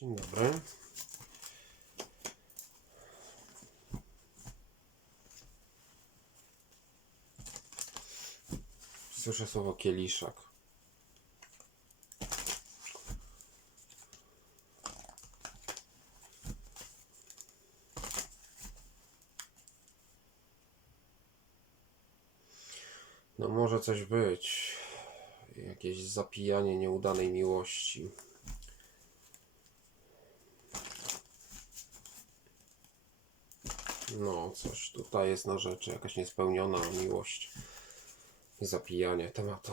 Dzień dobry. Słyszę słowo kieliszak. No może coś być. Jakieś zapijanie nieudanej miłości. No, coś tutaj jest na rzeczy, jakaś niespełniona miłość. Zapijanie tematu.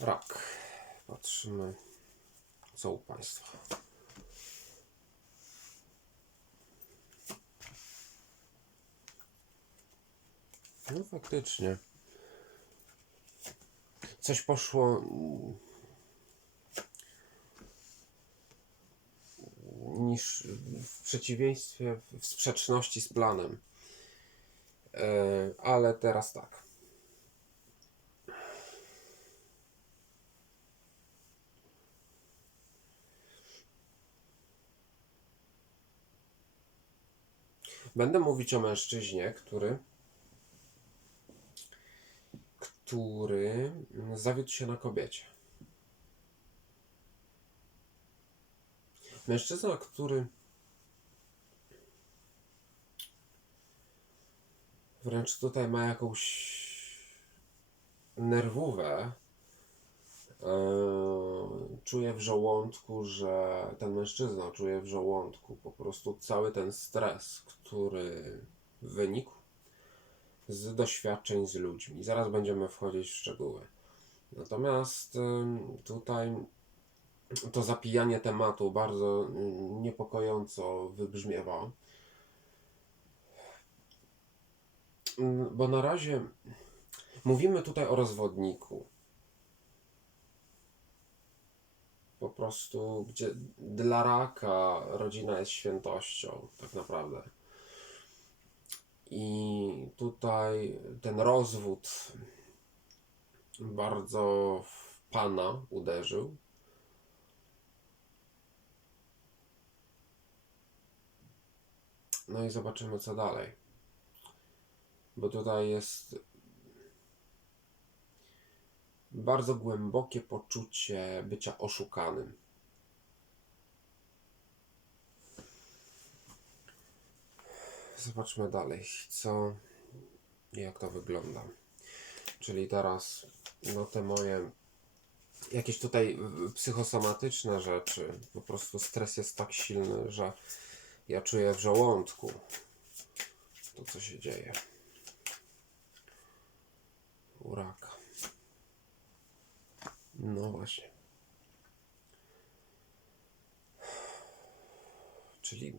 Rak. Patrzymy, co u Państwa. No faktycznie. Coś poszło niż w przeciwieństwie, w sprzeczności z planem. E, Ale teraz tak. Będę mówić o mężczyźnie, który który zawiódł się na kobiecie. Mężczyzna, który wręcz tutaj ma jakąś nerwówę, Eee, czuje w żołądku, że ten mężczyzna czuje w żołądku po prostu cały ten stres, który wynikł z doświadczeń z ludźmi. Zaraz będziemy wchodzić w szczegóły. Natomiast tutaj to zapijanie tematu bardzo ym, niepokojąco wybrzmiewa. Ym, Bo na razie mówimy tutaj o rozwodniku. Po prostu, gdzie dla raka rodzina jest świętością, tak naprawdę. I tutaj ten rozwód bardzo w pana uderzył. No i zobaczymy, co dalej. Bo tutaj jest bardzo głębokie poczucie bycia oszukanym. Zobaczmy dalej, co jak to wygląda. Czyli teraz, no te moje jakieś tutaj psychosomatyczne rzeczy, po prostu stres jest tak silny, że ja czuję w żołądku to, co się dzieje. U raka. No właśnie. Czyli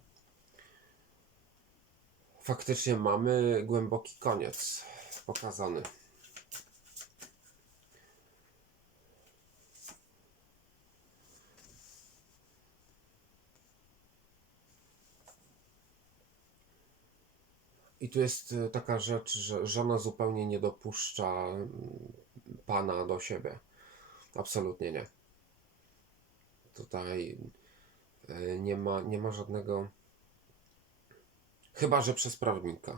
faktycznie mamy głęboki koniec pokazany. I tu jest y, taka rzecz, że żona zupełnie nie dopuszcza mm, pana do siebie. Absolutnie nie. Tutaj y, nie ma, nie ma żadnego. Chyba, że przez prawnika.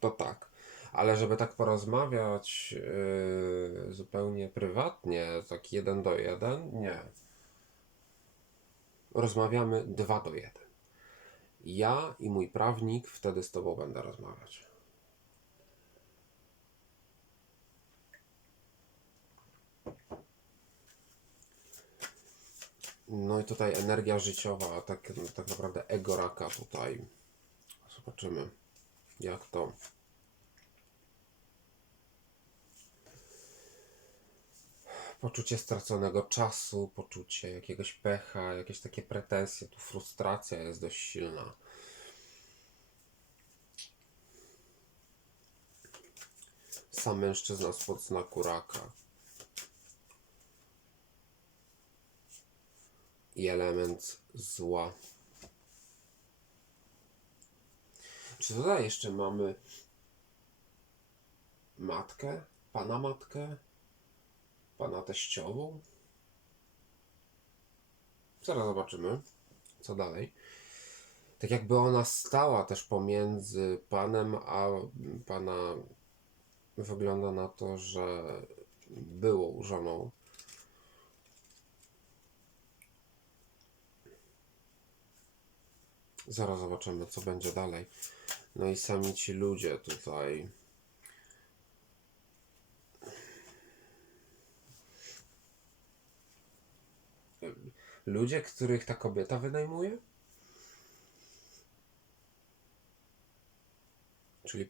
To tak. Ale żeby tak porozmawiać yy, zupełnie prywatnie, tak jeden do jeden, nie. Rozmawiamy dwa do jeden. Ja i mój prawnik wtedy z tobą będę rozmawiać. No i tutaj energia życiowa, tak, tak naprawdę ego raka tutaj. Zobaczymy, jak to. Poczucie straconego czasu, poczucie jakiegoś pecha, jakieś takie pretensje, tu frustracja jest dość silna. Sam mężczyzna spod znaku raka. I element zła. Czy tutaj jeszcze mamy matkę? Pana matkę? Pana teściową? Zaraz zobaczymy, co dalej. Tak jakby ona stała też pomiędzy panem a pana. Wygląda na to, że byłą żoną. Zaraz zobaczymy, co będzie dalej. No i sami ci ludzie tutaj. Ludzie, których ta kobieta wynajmuje? Czyli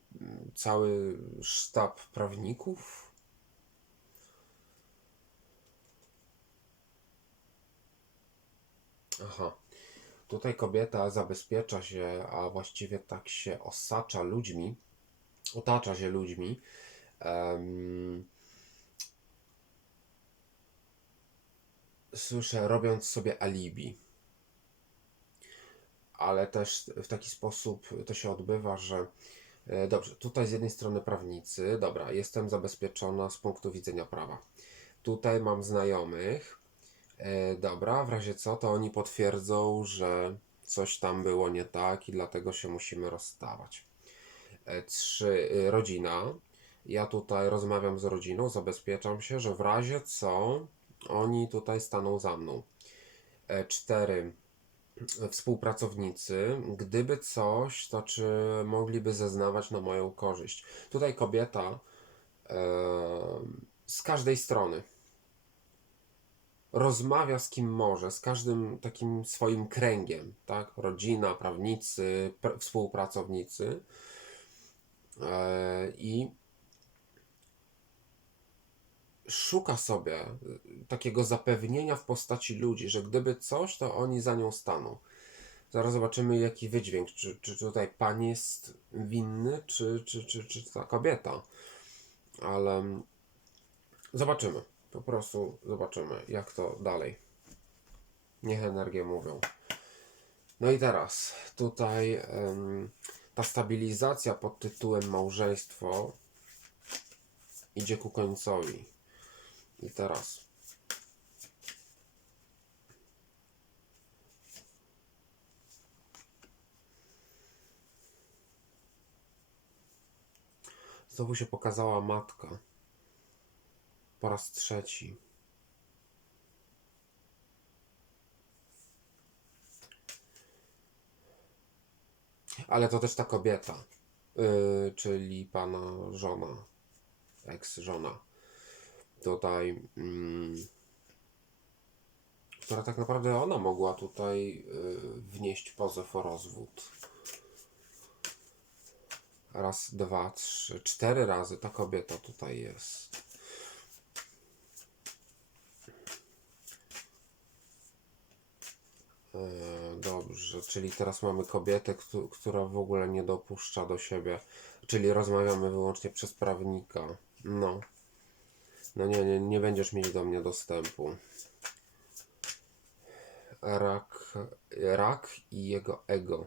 cały sztab prawników? Aha. Tutaj kobieta zabezpiecza się, a właściwie tak się osacza ludźmi, otacza się ludźmi. em, słyszę, robiąc sobie alibi. Ale też w taki sposób to się odbywa, że e, dobrze, tutaj z jednej strony prawnicy, dobra, jestem zabezpieczona z punktu widzenia prawa. Tutaj mam znajomych, dobra, w razie co, to oni potwierdzą, że coś tam było nie tak i dlatego się musimy rozstawać. E, trzy, y, rodzina. Ja tutaj rozmawiam z rodziną, zabezpieczam się, że w razie co, oni tutaj staną za mną. E, cztery, współpracownicy. Gdyby coś, to czy mogliby zeznawać na moją korzyść? Tutaj kobieta e, z każdej strony rozmawia z kim może, z każdym takim swoim kręgiem, tak? Rodzina, prawnicy, pr- współpracownicy. E, I szuka sobie y, takiego zapewnienia w postaci ludzi, że gdyby coś, to oni za nią staną. Zaraz zobaczymy, jaki wydźwięk. Czy, czy tutaj pan jest winny, czy, czy, czy, czy ta kobieta. Ale mm, zobaczymy. Po prostu zobaczymy, jak to dalej. Niech energie mówią. No i teraz tutaj ta stabilizacja pod tytułem małżeństwo idzie ku końcowi. I teraz znowu się pokazała matka. Po raz trzeci. Ale to też ta kobieta, yy, czyli pana żona, eks-żona. Tutaj, mm, która tak naprawdę ona mogła tutaj yy, wnieść pozew o rozwód. Raz, dwa, trzy, cztery razy ta kobieta tutaj jest. Dobrze, czyli teraz mamy kobietę, któ- która w ogóle nie dopuszcza do siebie, czyli rozmawiamy wyłącznie przez prawnika. No. No nie, nie, nie będziesz mieć do mnie dostępu. Rak, rak i jego ego.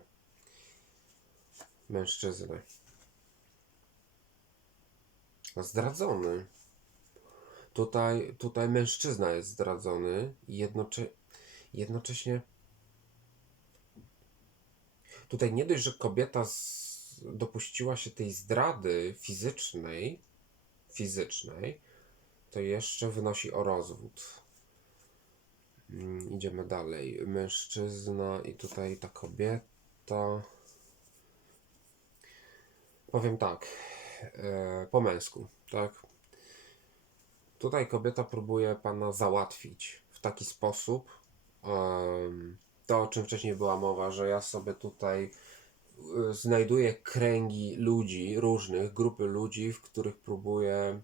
Mężczyzny. Zdradzony. Tutaj, tutaj mężczyzna jest zdradzony i jednocze, jednocześnie Tutaj nie dość, że kobieta z... dopuściła się tej zdrady fizycznej, fizycznej, to jeszcze wynosi o rozwód. Mm, Idziemy dalej. Mężczyzna i tutaj ta kobieta. Powiem tak, e, po męsku, tak? Tutaj kobieta próbuje pana załatwić w taki sposób, em, to o czym wcześniej była mowa, że ja sobie tutaj y, znajduję kręgi ludzi, różnych, grupy ludzi, w których próbuję,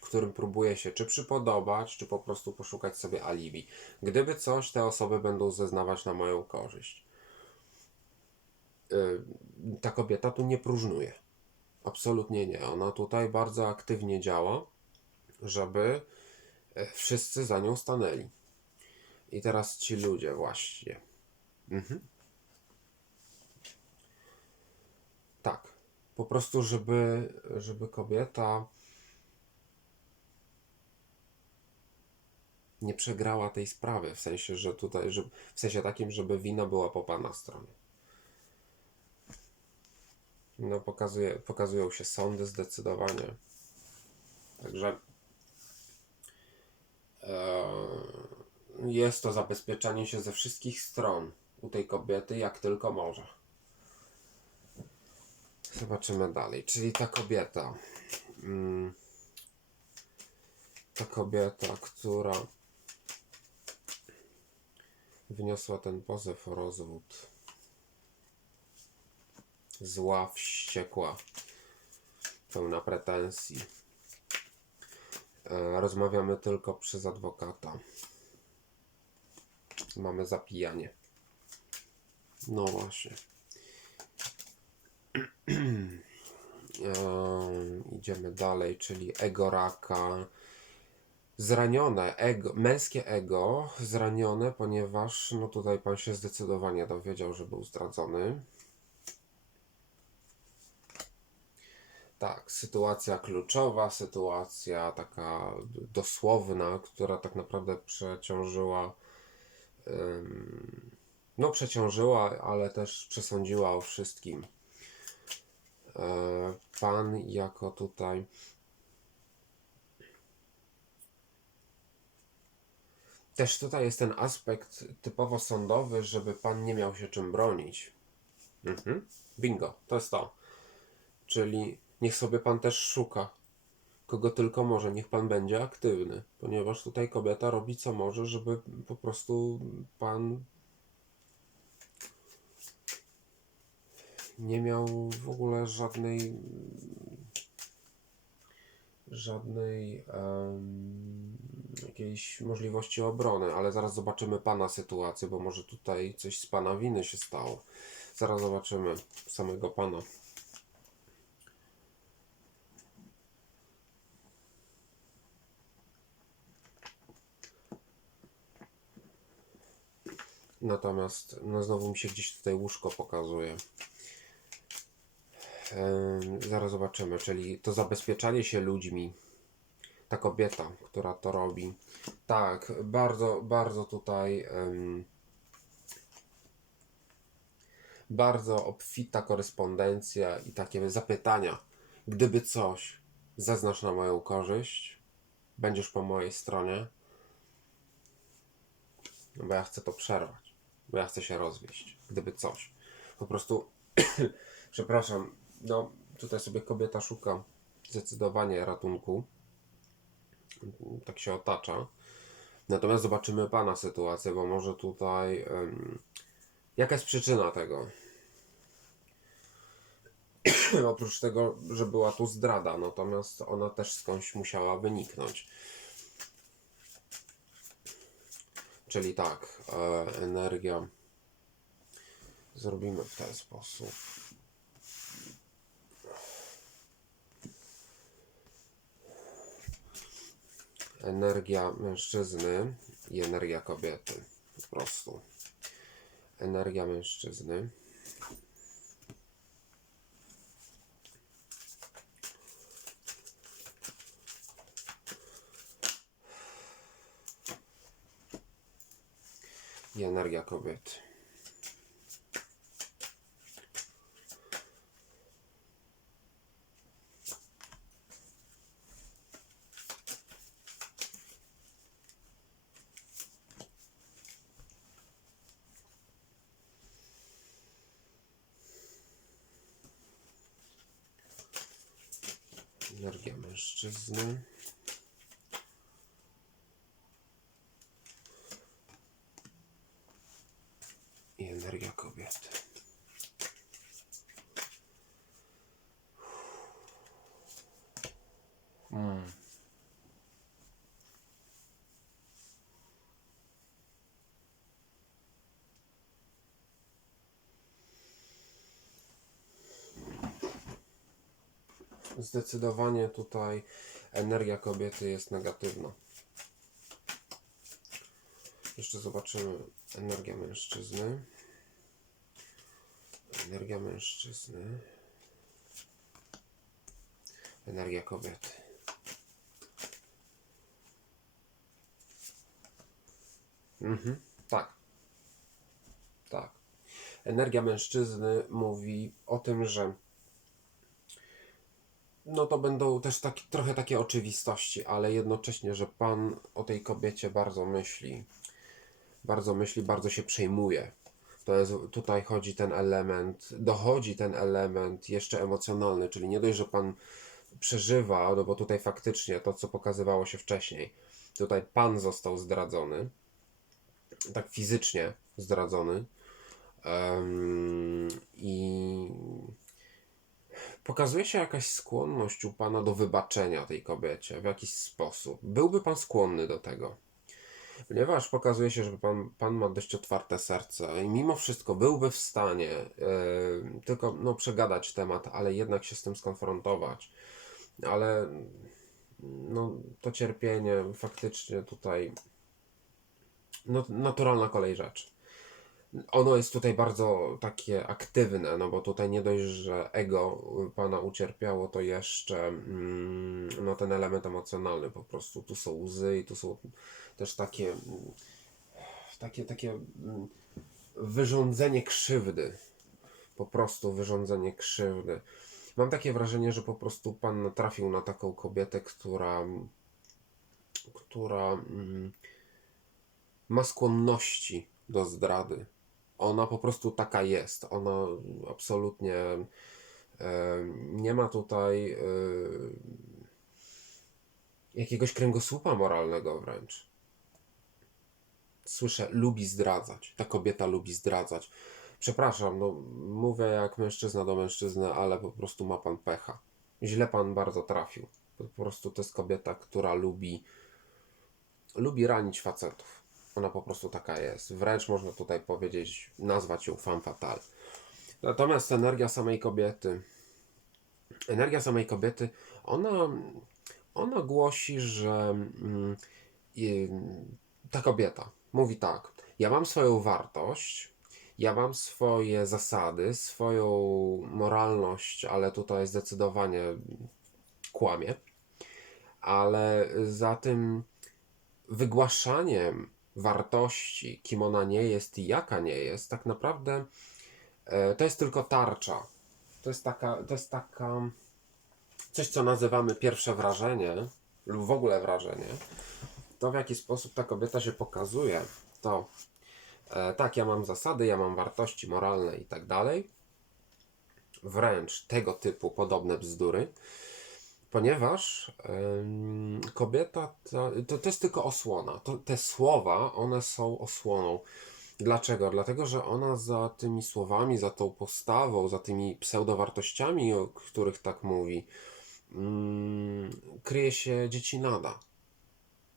którym próbuję się czy przypodobać, czy po prostu poszukać sobie alibi. Gdyby coś, te osoby będą zeznawać na moją korzyść. Y, Ta kobieta tu nie próżnuje. Absolutnie nie. Ona tutaj bardzo aktywnie działa, żeby e, wszyscy za nią stanęli. I teraz ci ludzie właśnie. Mhm. Tak, po prostu, żeby, żeby kobieta nie przegrała tej sprawy, w sensie, że tutaj, że, w sensie takim, żeby wina była po pana stronie. No, pokazuje, pokazują się sądy zdecydowanie. Także e, jest to zabezpieczanie się ze wszystkich stron u tej kobiety, jak tylko może. Zobaczymy dalej. Czyli ta kobieta. Mm, ta kobieta, która wniosła ten pozew o rozwód. Zła, wściekła, pełna pretensji. E, rozmawiamy tylko przez adwokata. Mamy zapijanie. No właśnie. Idziemy dalej, czyli ego raka. Zranione ego, męskie ego zranione, ponieważ no tutaj pan się zdecydowanie dowiedział, że był zdradzony. Tak, sytuacja kluczowa, sytuacja taka dosłowna, która tak naprawdę przeciążyła, ym, no przeciążyła, ale też przesądziła o wszystkim. E, Pan jako tutaj też tutaj jest ten aspekt typowo sądowy, żeby pan nie miał się czym bronić. Mhm. Bingo, to jest to. Czyli niech sobie pan też szuka, kogo tylko może, niech pan będzie aktywny, ponieważ tutaj kobieta robi co może, żeby po prostu pan nie miał w ogóle żadnej żadnej em, jakiejś możliwości obrony, ale zaraz zobaczymy pana sytuację, bo może tutaj coś z pana winy się stało. Zaraz zobaczymy samego pana. Natomiast no znowu mi się gdzieś tutaj łóżko pokazuje. Zaraz zobaczymy, czyli to zabezpieczanie się ludźmi, ta kobieta, która to robi. Tak, bardzo, bardzo tutaj em, bardzo obfita korespondencja i takie zapytania. Gdyby coś, zaznacz na moją korzyść, będziesz po mojej stronie, no bo ja chcę to przerwać, bo ja chcę się rozwieść, gdyby coś. Po prostu, przepraszam, no tutaj sobie kobieta szuka zdecydowanie ratunku. Tak się otacza. Natomiast zobaczymy pana sytuację, bo może tutaj. em, jaka jest przyczyna tego? Oprócz tego, że była tu zdrada, natomiast ona też skądś musiała wyniknąć. Czyli tak, e, energia. Zrobimy w ten sposób. Energia mężczyzny i energia kobiety. Po prostu. Energia mężczyzny. I energia kobiety. Energia mężczyzny. I energia kobiety. Mm. Zdecydowanie tutaj energia kobiety jest negatywna. Jeszcze zobaczymy energia mężczyzny. Energia mężczyzny. Energia kobiety. Mhm, tak. Tak. Energia mężczyzny mówi o tym, że no to będą też taki, trochę takie oczywistości, ale jednocześnie, że Pan o tej kobiecie bardzo myśli. Bardzo myśli, bardzo się przejmuje. To jest, tutaj chodzi ten element, dochodzi ten element jeszcze emocjonalny, czyli nie dość, że Pan przeżywa, no bo tutaj faktycznie to, co pokazywało się wcześniej, tutaj Pan został zdradzony, tak fizycznie zdradzony. Em, I pokazuje się jakaś skłonność u Pana do wybaczenia tej kobiecie w jakiś sposób. Byłby Pan skłonny do tego. Ponieważ pokazuje się, że pan, pan ma dość otwarte serce i mimo wszystko byłby w stanie e, tylko no, przegadać temat, ale jednak się z tym skonfrontować. Ale no, to cierpienie faktycznie tutaj no, naturalna kolej rzeczy. Ono jest tutaj bardzo takie aktywne, no bo tutaj nie dość, że ego pana ucierpiało, to jeszcze mm, no, ten element emocjonalny po prostu. Tu są łzy i tu są też takie mm, takie, takie mm, wyrządzenie krzywdy. Po prostu wyrządzenie krzywdy. Mam takie wrażenie, że po prostu pan natrafił na taką kobietę, która która mm, ma skłonności do zdrady. Ona po prostu taka jest. Ona absolutnie e, nie ma tutaj e, jakiegoś kręgosłupa moralnego wręcz. Słyszę, lubi zdradzać. Ta kobieta lubi zdradzać. Przepraszam, no mówię jak mężczyzna do mężczyzny, ale po prostu ma pan pecha. Źle pan bardzo trafił. Po prostu to jest kobieta, która lubi lubi ranić facetów. Ona po prostu taka jest. Wręcz można tutaj powiedzieć, nazwać ją femme fatale. Natomiast energia samej kobiety, energia samej kobiety, ona, ona głosi, że mm, ta kobieta mówi tak, ja mam swoją wartość, ja mam swoje zasady, swoją moralność, ale tutaj zdecydowanie kłamie, ale za tym wygłaszaniem wartości, kim ona nie jest i jaka nie jest, tak naprawdę e, to jest tylko tarcza. To jest taka, to jest taka coś, co nazywamy pierwsze wrażenie lub w ogóle wrażenie. To w jaki sposób ta kobieta się pokazuje, to e, tak, ja mam zasady, ja mam wartości moralne i tak dalej. Wręcz tego typu podobne bzdury ponieważ kobieta to, to, jest tylko osłona. To, te słowa, one są osłoną. Dlaczego? Dlatego, że ona za tymi słowami, za tą postawą, za tymi pseudowartościami, o których tak mówi, ym, kryje się dziecinada.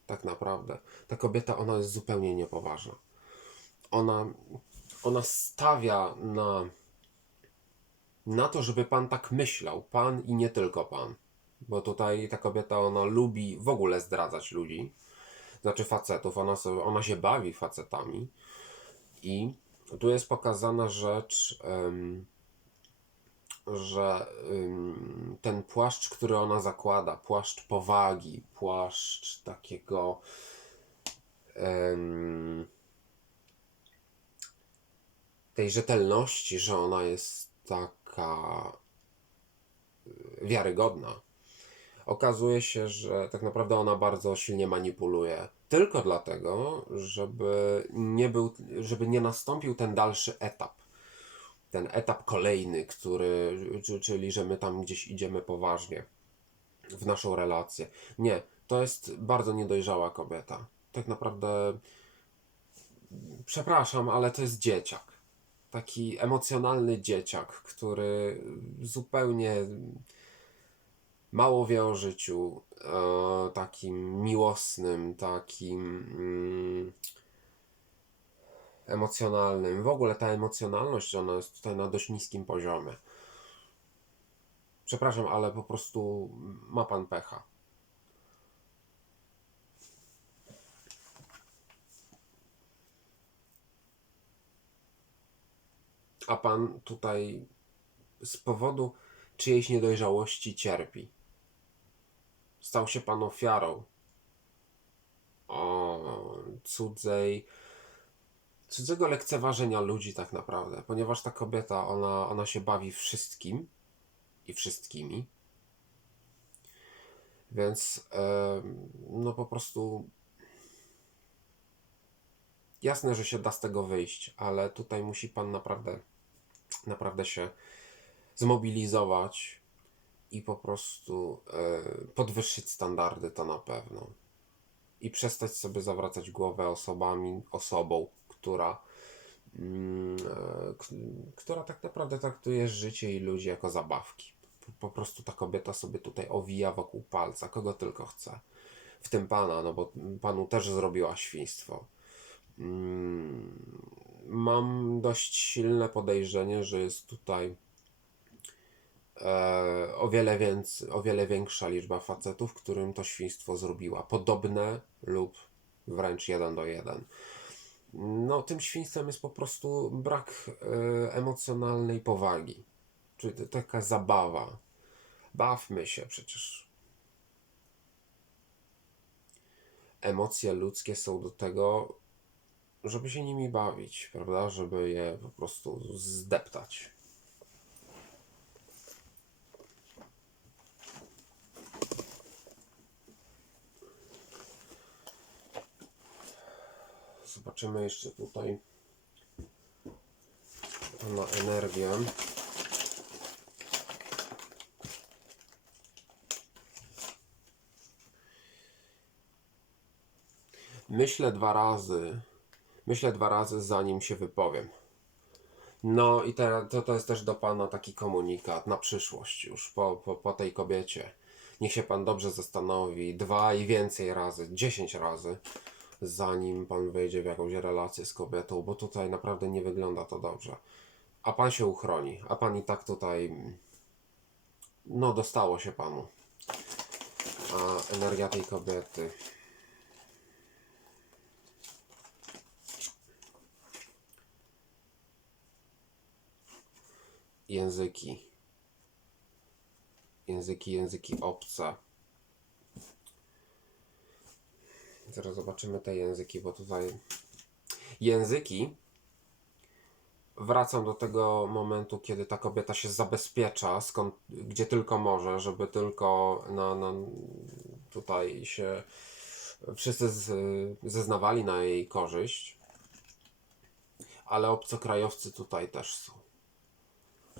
Tak naprawdę. Ta kobieta, ona jest zupełnie niepoważna. Ona, ona stawia na, na to, żeby pan tak myślał. Pan i nie tylko pan bo tutaj ta kobieta, ona lubi w ogóle zdradzać ludzi, znaczy facetów, ona, sobie, ona się bawi facetami. I tu jest pokazana rzecz, um, że um, ten płaszcz, który ona zakłada, płaszcz powagi, płaszcz takiego um, tej rzetelności, że ona jest taka wiarygodna, okazuje się, że tak naprawdę ona bardzo silnie manipuluje. Tylko dlatego, żeby nie, był, żeby nie nastąpił ten dalszy etap. Ten etap kolejny, który, czyli że my tam gdzieś idziemy poważnie w naszą relację. Nie, to jest bardzo niedojrzała kobieta. Tak naprawdę, przepraszam, ale to jest dzieciak. Taki emocjonalny dzieciak, który zupełnie mało wie o życiu, e, takim miłosnym, takim mm, emocjonalnym. W ogóle ta emocjonalność, ona jest tutaj na dość niskim poziomie. Przepraszam, ale po prostu ma pan pecha. A pan tutaj z powodu czyjejś niedojrzałości cierpi Stał się pan ofiarą o cudzej, cudzego lekceważenia ludzi tak naprawdę, ponieważ ta kobieta, ona, ona się bawi wszystkim i wszystkimi. Więc no po prostu jasne, że się da z tego wyjść, ale tutaj musi pan naprawdę, naprawdę się zmobilizować i po prostu e, podwyższyć standardy, to na pewno. I przestać sobie zawracać głowę osobami, osobą, która, mm, e, która tak naprawdę traktuje życie i ludzi jako zabawki. Po, po prostu ta kobieta sobie tutaj owija wokół palca, kogo tylko chce. W tym pana, no bo panu też zrobiła świństwo. Mm, Mam dość silne podejrzenie, że jest tutaj e, o wiele więcej, o wiele większa liczba facetów, którym to świństwo zrobiła. Podobne lub wręcz jeden do jeden. No, tym świństwem jest po prostu brak e, emocjonalnej powagi. Czyli taka zabawa. Bawmy się przecież. Emocje ludzkie są do tego, żeby się nimi bawić, prawda? Żeby je po prostu zdeptać. Zobaczymy jeszcze tutaj na energię. Myślę dwa razy. Myślę dwa razy, zanim się wypowiem. No i te, to, to jest też do Pana taki komunikat na przyszłość już po, po, po tej kobiecie. Niech się Pan dobrze zastanowi dwa i więcej razy, dziesięć razy, zanim Pan wejdzie w jakąś relację z kobietą, bo tutaj naprawdę nie wygląda to dobrze. A Pan się uchroni, a Pan i tak tutaj, no dostało się Panu. A energia tej kobiety. języki. Języki, języki obce. Zaraz zobaczymy te języki, bo tutaj języki. Wracam do tego momentu, kiedy ta kobieta się zabezpiecza, skąd, gdzie tylko może, żeby tylko na, na tutaj się wszyscy z, zeznawali na jej korzyść. Ale obcokrajowcy tutaj też są.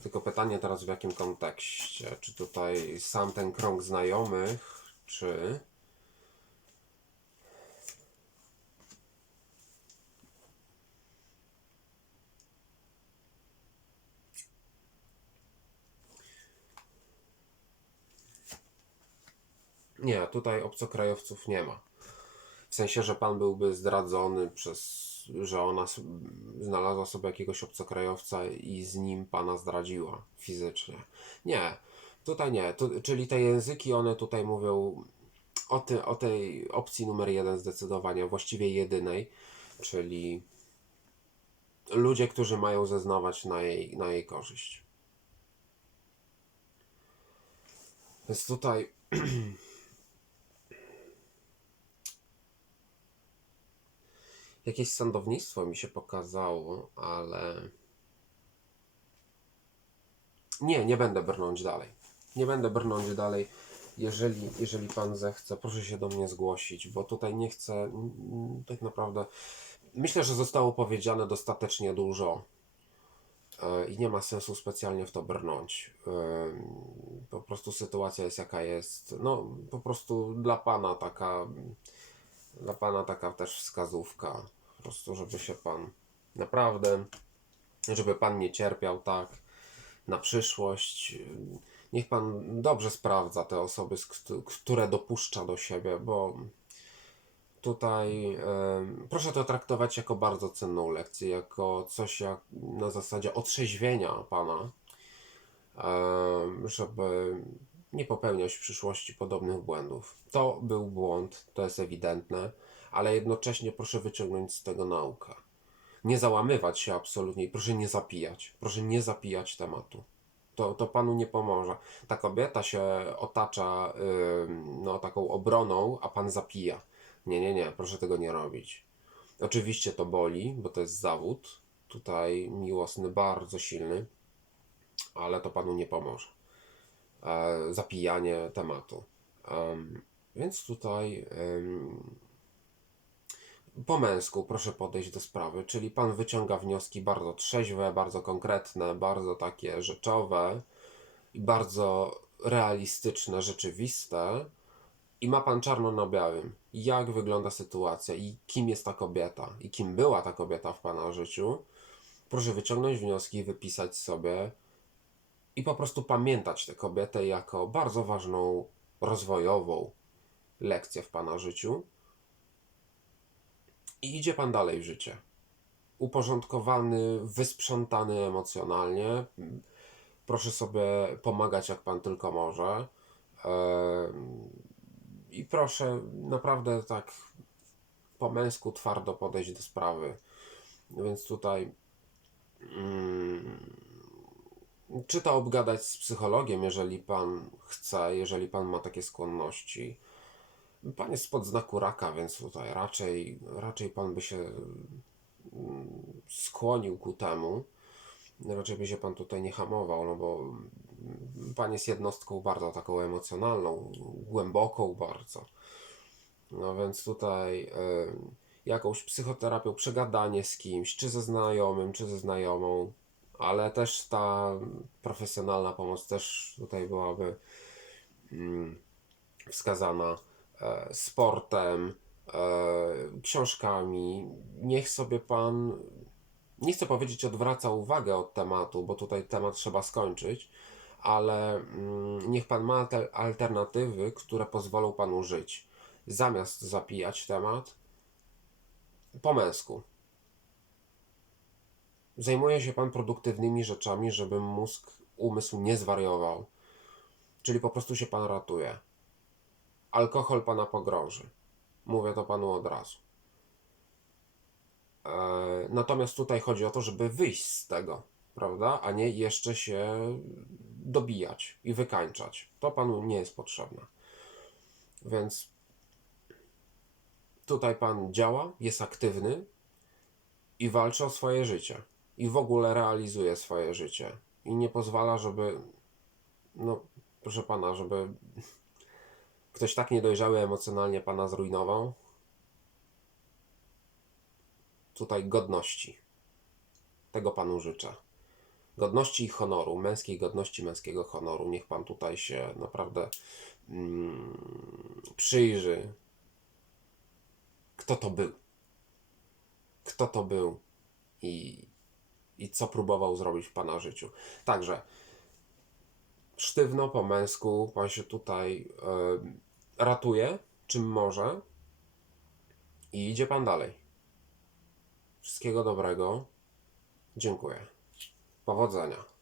Tylko pytanie teraz w jakim kontekście? Czy tutaj sam ten krąg znajomych, czy. Nie, tutaj obcokrajowców nie ma. W sensie, że pan byłby zdradzony przez, że ona znalazła sobie jakiegoś obcokrajowca i z nim pana zdradziła fizycznie. Nie, tutaj nie. Tu, czyli te języki, one tutaj mówią o, ty, o tej opcji numer jeden zdecydowanie, właściwie jedynej, czyli ludzie, którzy mają zeznawać na jej, na jej korzyść. Więc tutaj jakieś sądownictwo mi się pokazało, ale nie, nie będę brnąć dalej. Nie będę brnąć dalej. Jeżeli, jeżeli pan zechce, proszę się do mnie zgłosić, bo tutaj nie chcę tak naprawdę. Myślę, że zostało powiedziane dostatecznie dużo e, i nie ma sensu specjalnie w to brnąć. Ym, Po prostu sytuacja jest jaka jest. No, po prostu dla pana taka dla Pana taka też wskazówka, po prostu, żeby się Pan naprawdę, żeby Pan nie cierpiał tak na przyszłość. Niech Pan dobrze sprawdza te osoby, które dopuszcza do siebie, bo tutaj em, proszę to traktować jako bardzo cenną lekcję, jako coś jak na zasadzie otrzeźwienia Pana, em, żeby nie popełniać w przyszłości podobnych błędów. To był błąd, to jest ewidentne, ale jednocześnie proszę wyciągnąć z tego naukę. Nie załamywać się absolutnie i proszę nie zapijać. Proszę nie zapijać tematu. To, to panu nie pomoże. Ta kobieta się otacza ym, no, taką obroną, a pan zapija. Nie, nie, nie, proszę tego nie robić. Oczywiście to boli, bo to jest zawód. Tutaj miłosny, bardzo silny, ale to panu nie pomoże. E, zapijanie tematu. Em, więc tutaj po męsku proszę podejść do sprawy, czyli pan wyciąga wnioski bardzo trzeźwe, bardzo konkretne, bardzo takie rzeczowe i bardzo realistyczne, rzeczywiste. I ma pan czarno na białym, jak wygląda sytuacja i kim jest ta kobieta, i kim była ta kobieta w pana życiu. Proszę wyciągnąć wnioski, wypisać sobie i po prostu pamiętać tę kobietę jako bardzo ważną, rozwojową lekcję w pana życiu. I idzie pan dalej w życie. Uporządkowany, wysprzątany emocjonalnie. Proszę sobie pomagać, jak pan tylko może. I proszę naprawdę tak po męsku twardo podejść do sprawy. Więc tutaj mm, czy to obgadać z psychologiem, jeżeli pan chce, jeżeli pan ma takie skłonności. Pan jest spod znaku raka, więc tutaj raczej, raczej pan by się mm, skłonił ku temu. Raczej by się pan tutaj nie hamował, no bo pan jest jednostką bardzo taką emocjonalną, głęboką bardzo. No więc tutaj y, jakąś psychoterapią, przegadanie z kimś, czy ze znajomym, czy ze znajomą, ale też ta profesjonalna pomoc też tutaj byłaby mm, wskazana e, sportem, e, książkami. Niech sobie pan, nie chcę powiedzieć odwraca uwagę od tematu, bo tutaj temat trzeba skończyć, ale mm, niech pan ma te alternatywy, które pozwolą panu żyć. Zamiast zapijać temat, po męsku. Zajmuje się pan produktywnymi rzeczami, żeby mózg, umysł nie zwariował. Czyli po prostu się pan ratuje. Alkohol pana pogrąży. Mówię to panu od razu. E, Natomiast tutaj chodzi o to, żeby wyjść z tego, prawda? A nie jeszcze się dobijać i wykańczać. To panu nie jest potrzebne. Więc tutaj pan działa, jest aktywny i walczy o swoje życie. I w ogóle realizuje swoje życie. I nie pozwala, żeby. No, proszę pana, żeby ktoś tak niedojrzały emocjonalnie pana zrujnował. Tutaj godności. Tego panu życzę. Godności i honoru, męskiej godności, męskiego honoru. Niech pan tutaj się naprawdę mm, przyjrzy, kto to był. Kto to był i, i co próbował zrobić w pana życiu. Także sztywno po męsku pan się tutaj e, ratuje, czym może i idzie pan dalej. Wszystkiego dobrego. Dziękuję. Powodzenia.